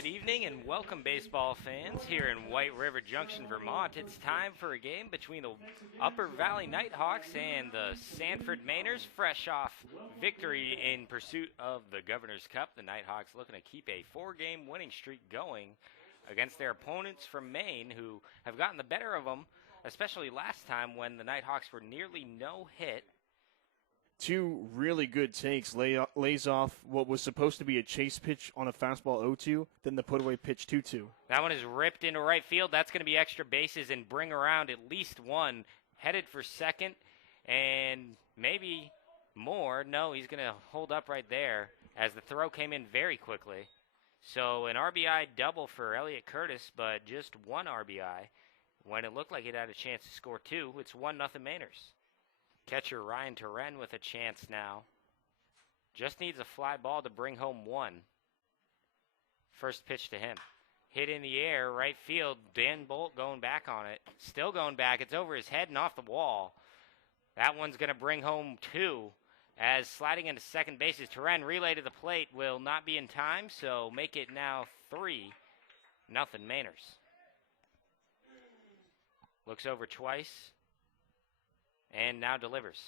Good evening and welcome, baseball fans, here in White River Junction, Vermont. It's time for a game between the Upper Valley Nighthawks and the Sanford Mainers, fresh off victory in pursuit of the Governor's Cup. The Nighthawks looking to keep a four-game winning streak going against their opponents from Maine, who have gotten the better of them, especially last time when the Nighthawks were nearly no-hit. Two really good takes. Lays off what was supposed to be a chase pitch on a fastball 0-2, then the put away pitch 2-2. That one is ripped into right field. That's going to be extra bases and bring around at least one. Headed for second and maybe more. No, he's going to hold up right there as the throw came in very quickly. So an RBI double for Elliott Curtis, but just one RBI when it looked like it had a chance to score two. It's 1-0 Mainers. Catcher Ryan Terren with a chance now. Just needs a fly ball to bring home one. First pitch to him. Hit in the air, right field. Dan Bolt going back on it. Still going back. It's over his head and off the wall. That one's going to bring home two. As sliding into second base is Terren. Relay to the plate will not be in time, so make it now 3-0 Mainers. Looks over twice. And now delivers.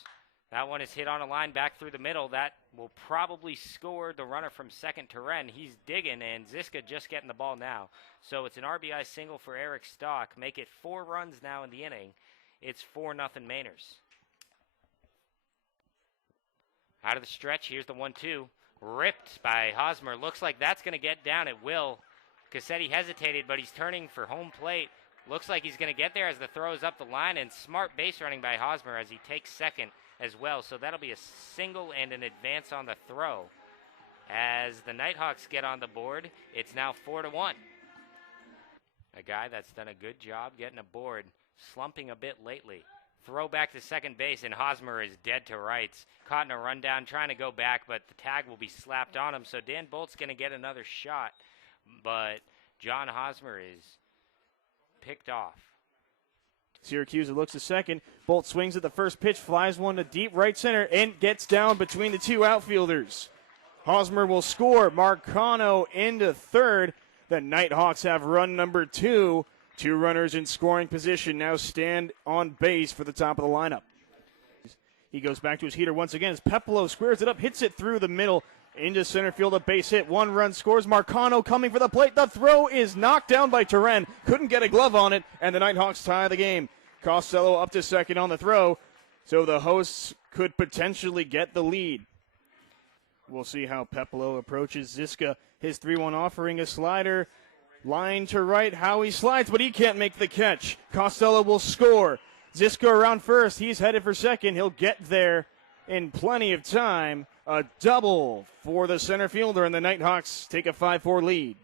That one is hit on a line back through the middle. That will probably score the runner from second to Ren. He's digging, and Ziska just getting the ball now. So it's an RBI single for Eric Stock. Make it 4 runs now in the inning. It's 4-0 Mainers. Out of the stretch, here's the 1-2. Ripped by Hosmer. Looks like that's going to get down. It will. Cassetti hesitated, but he's turning for home plate. Looks like he's going to get there as the throw is up the line, and smart base running by Hosmer as he takes second as well. So that'll be a single and an advance on the throw. As the Nighthawks get on the board, it's now 4-1. A guy that's done a good job getting aboard, slumping a bit lately. Throw back to second base, and Hosmer is dead to rights. Caught in a rundown, trying to go back, but the tag will be slapped on him. So Dan Bolt's going to get another shot, but John Hosmer is picked off. Syracuse looks to second. Bolt swings at the first pitch, flies one to deep right center, and gets down between the two outfielders. Hosmer will score. Marcano into third. The Nighthawks have run number 2. 2 runners in scoring position now stand on base for the top of the lineup. He goes back to his heater once again as Pepolo squares it up, hits it through the middle. Into center field, a base hit. 1 run scores. Marcano coming for the plate. The throw is knocked down by Terren. Couldn't get a glove on it, and the Nighthawks tie the game. Costello up to second on the throw, so the hosts could potentially get the lead. We'll see how Pepolo approaches Ziska. His 3-1 offering a slider. Line to right, how he slides, but he can't make the catch. Costello will score. Ziska around first. He's headed for second. He'll get there in plenty of time. A double for the center fielder, and the Nighthawks take a 5-4 lead.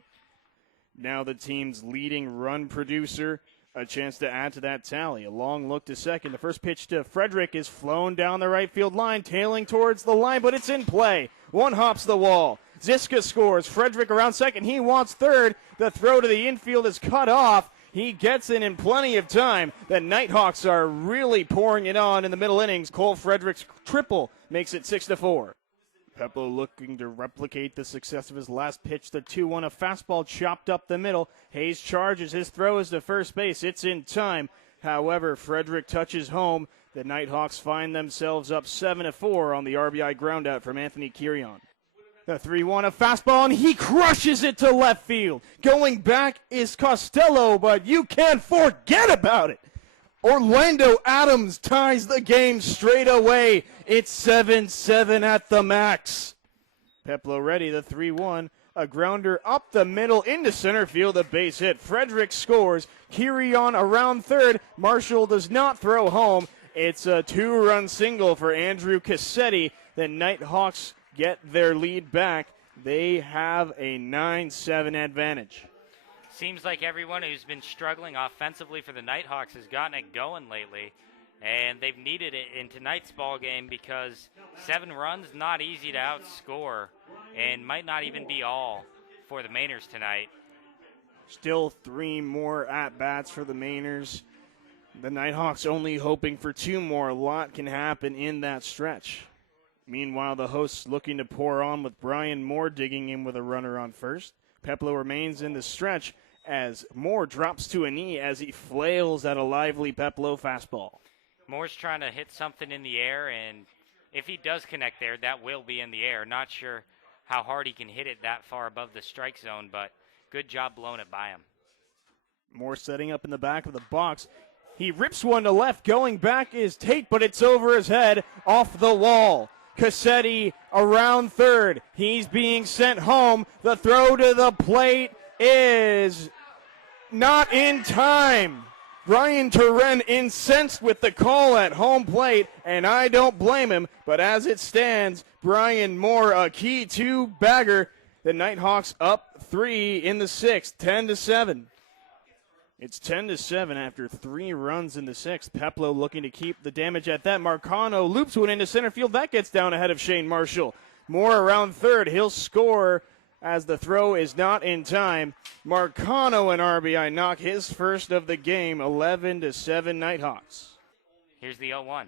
Now the team's leading run producer, a chance to add to that tally. A long look to second. The first pitch to Frederick is flown down the right field line, tailing towards the line, but it's in play. One hops the wall. Ziska scores. Frederick around second. He wants third. The throw to the infield is cut off. He gets in plenty of time. The Nighthawks are really pouring it on in the middle innings. Cole Frederick's triple makes it 6-4. Peplo looking to replicate the success of his last pitch, the 2-1, a fastball chopped up the middle. Hayes charges. His throw is to first base. It's in time. However, Frederick touches home. The Nighthawks find themselves up 7-4 on the RBI groundout from Anthony Kirion. The 3-1, a fastball, and he crushes it to left field. Going back is Costello, but you can't forget about it. Orlando Adams ties the game straight away. It's 7-7 at the max. Peplo ready, the 3-1. A grounder up the middle into center field, a base hit. Frederick scores. Kirion around third. Marshall does not throw home. It's a 2-run single for Andrew Cassetti. The Nighthawks get their lead back. They have a 9-7 advantage. Seems like everyone who's been struggling offensively for the Nighthawks has gotten it going lately, and they've needed it in tonight's ball game because 7 runs, not easy to outscore, and might not even be all for the Mainers tonight. Still 3 more at-bats for the Mainers. The Nighthawks only hoping for 2 more. A lot can happen in that stretch. Meanwhile, the hosts looking to pour on with Brian Moore digging in with a runner on first. Peplo remains in the stretch as Moore drops to a knee as he flails at a lively Peplo fastball. Moore's trying to hit something in the air, and if he does connect there, that will be in the air. Not sure how hard he can hit it that far above the strike zone, but good job blowing it by him. Moore setting up in the back of the box. He rips one to left. Going back is Tate, but it's over his head off the wall. Cassetti around third. He's being sent home. The throw to the plate is not in time. Brian Turren incensed with the call at home plate, and I don't blame him. But as it stands, Brian Moore, a key two-bagger. The Nighthawks up 3 in the 6th, 10-7. It's 10-7 after 3 runs in the 6th. Peplo looking to keep the damage at that. Marcano loops one into center field. That gets down ahead of Shane Marshall. Moore around third. He'll score as the throw is not in time. Marcano, an RBI knock, his first of the game, 11-7 Nighthawks. Here's the 0-1.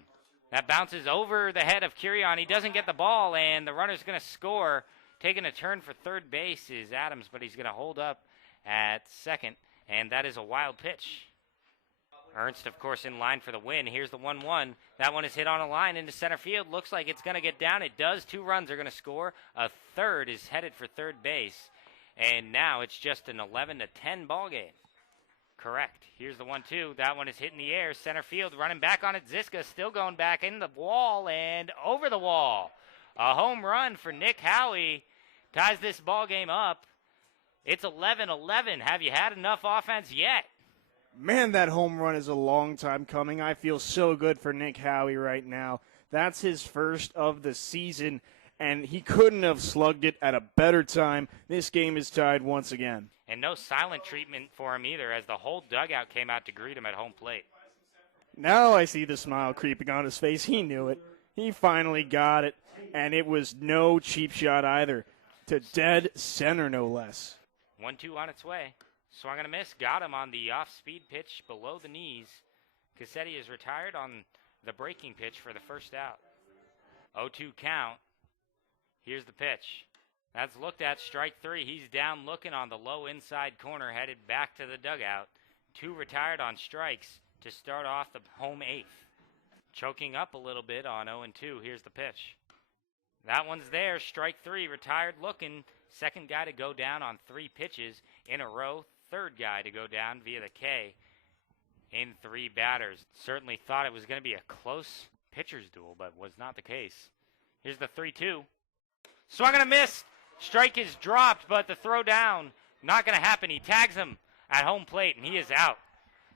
That bounces over the head of Curion. He doesn't get the ball, and the runner's going to score. Taking a turn for third base is Adams, but he's going to hold up at second. And that is a wild pitch. Ernst, of course, in line for the win. Here's the 1-1. That one is hit on a line into center field. Looks like it's going to get down. It does. 2 runs are going to score. A third is headed for third base. And now it's just an 11-10 ball game. Correct. Here's the 1-2. That one is hit in the air. Center field running back on it. Ziska still going back in the wall and over the wall. A home run for Nick Howie. Ties this ball game up. It's 11-11. Have you had enough offense yet? Man, that home run is a long time coming. I feel so good for Nick Howie right now. That's his first of the season, and he couldn't have slugged it at a better time. This game is tied once again. And no silent treatment for him either, as the whole dugout came out to greet him at home plate. Now I see the smile creeping on his face. He knew it. He finally got it, and it was no cheap shot either. To dead center, no less. 1-2 on its way. Swung and a miss. Got him on the off-speed pitch below the knees. Cassetti is retired on the breaking pitch for the first out. 0-2 count. Here's the pitch. That's looked at. Strike 3. He's down looking on the low inside corner, headed back to the dugout. 2 retired on strikes to start off the home 8th. Choking up a little bit on 0-2. Here's the pitch. That one's there. Strike 3. Retired looking. Second guy to go down on 3 pitches in a row. Third guy to go down via the K in 3 batters. Certainly thought it was going to be a close pitcher's duel, but was not the case. Here's the 3-2. Swung and a miss. Strike is dropped, but the throw down, not going to happen. He tags him at home plate, and he is out.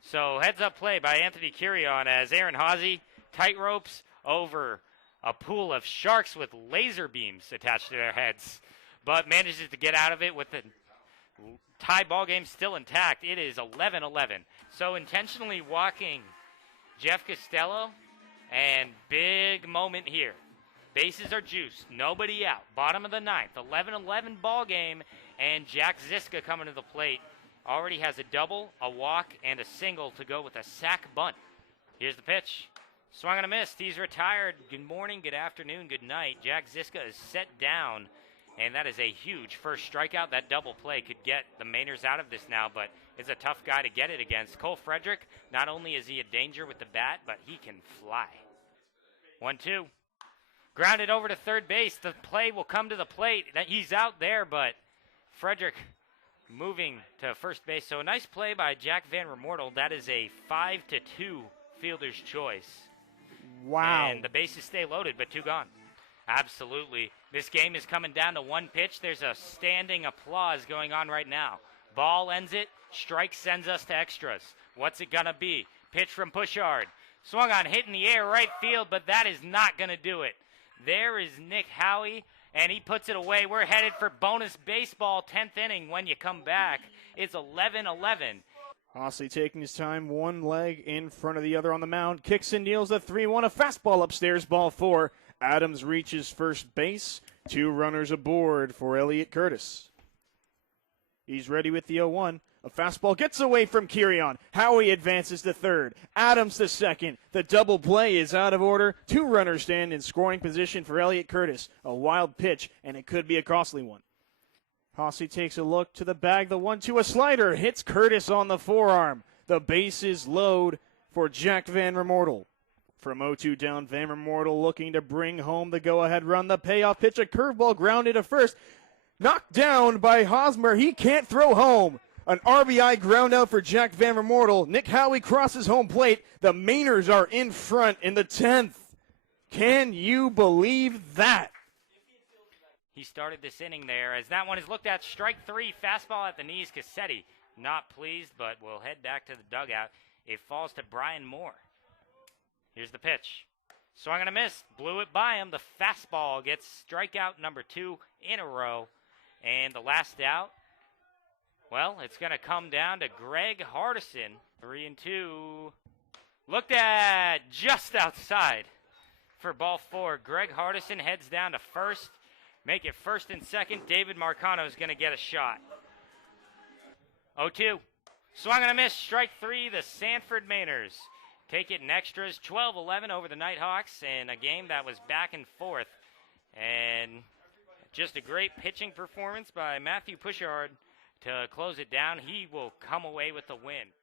So heads-up play by Anthony Curion as Aaron Hawsey tightropes over a pool of sharks with laser beams attached to their heads, but manages to get out of it with the tie ball game still intact. It is 11-11. So intentionally walking Jeff Costello, and big moment here. Bases are juiced. Nobody out. Bottom of the 9th. 11-11 ball game, and Jack Ziska coming to the plate. Already has a double, a walk, and a single to go with a sac bunt. Here's the pitch. Swung and a miss. He's retired. Good morning, good afternoon, good night. Jack Ziska is set down. And that is a huge first strikeout. That double play could get the Mainers out of this now, but it's a tough guy to get it against. Cole Frederick, not only is he a danger with the bat, but he can fly. 1-2. Grounded over to third base. The play will come to the plate. He's out there, but Frederick moving to first base. So a nice play by Jack Van Remortel. That is a 5-2 fielder's choice. Wow. And the bases stay loaded, but 2 gone. Absolutely. This game is coming down to 1 pitch. There's a standing applause going on right now. Ball ends it. Strike sends us to extras. What's it going to be? Pitch from Pushard. Swung on, hit in the air, right field, but that is not going to do it. There is Nick Howie, and he puts it away. We're headed for bonus baseball, 10th inning. When you come back, it's 11-11. Hossley taking his time, one leg in front of the other on the mound. Kicks and deals a 3-1, a fastball upstairs, ball 4. Adams reaches first base. 2 runners aboard for Elliott Curtis. He's ready with the 0-1. A fastball gets away from Curion. Howie advances to third. Adams to second. The double play is out of order. 2 runners stand in scoring position for Elliott Curtis. A wild pitch, and it could be a costly one. Hossey takes a look to the bag. The 1-2, a slider hits Curtis on the forearm. The bases load for Jack Van Remortel. From 0-2 down, Van Remortel looking to bring home the go-ahead run. The payoff pitch, a curveball grounded to first. Knocked down by Hosmer. He can't throw home. An RBI ground out for Jack Van Remortel. Nick Howey crosses home plate. The Mainers are in front in the 10th. Can you believe that? He started this inning there as that one is looked at. Strike 3, fastball at the knees. Cassetti not pleased, but will head back to the dugout. It falls to Brian Moore. Here's the pitch. Swung and a miss. Blew it by him. The fastball gets strikeout number 2 in a row. And the last out, well, it's going to come down to Greg Hardison. 3-2. Looked at just outside for ball 4. Greg Hardison heads down to first. Make it first and second. David Marcano is going to get a shot. 0-2. Swung and a miss. Strike 3. The Sanford Mainers take it in extras. 12-11 over the Nighthawks in a game that was back and forth. And just a great pitching performance by Matthew Pushard to close it down. He will come away with the win.